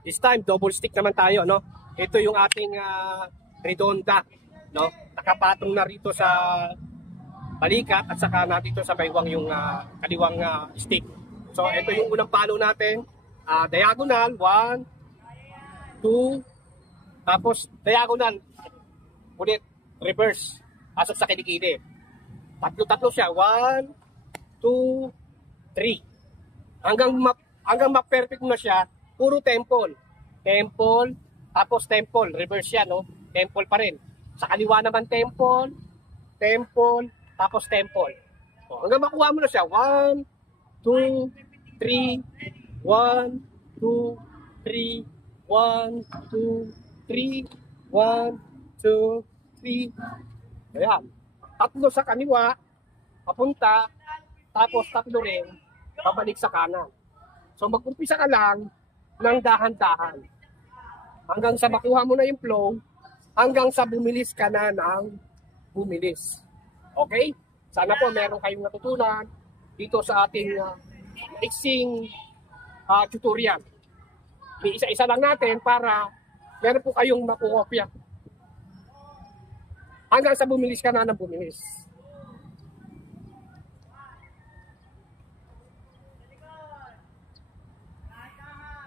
This time, double stick naman tayo, no? Ito yung ating redonda, no? Nakapatong na rito sa balikat at saka na dito sa baywang yung kaliwang stick. So, ito yung unang palo natin. Diagonal, 1, 2, tapos diagonal, ulit, reverse, pasok sa kilikili. Tatlo siya, 1, 2, 3. Hanggang ma-perfect na siya, puro temple. Temple, tapos temple, reverse yan, no? Temple pa rin. Sa kaliwa naman temple, temple, tapos temple. So, hanggang makuha mo na siya, 1, 2, 3, 1, 2, 3, 1, 2, 3, 1, 2, 3. Ayan. Tatlo sa kaliwa, papunta, tapos tatlo rin, pabalik sa kanan. So mag-umpisa ka lang ng dahan-dahan. Hanggang sa makuha mo na yung flow, hanggang sa bumilis ka na ng bumilis. Okay? Sana po meron kayong natutunan dito sa ating mixing tutorial. Isa-isa lang natin para meron po kayong makukopya. Hanggang sa bumilis ka na ng bumilis.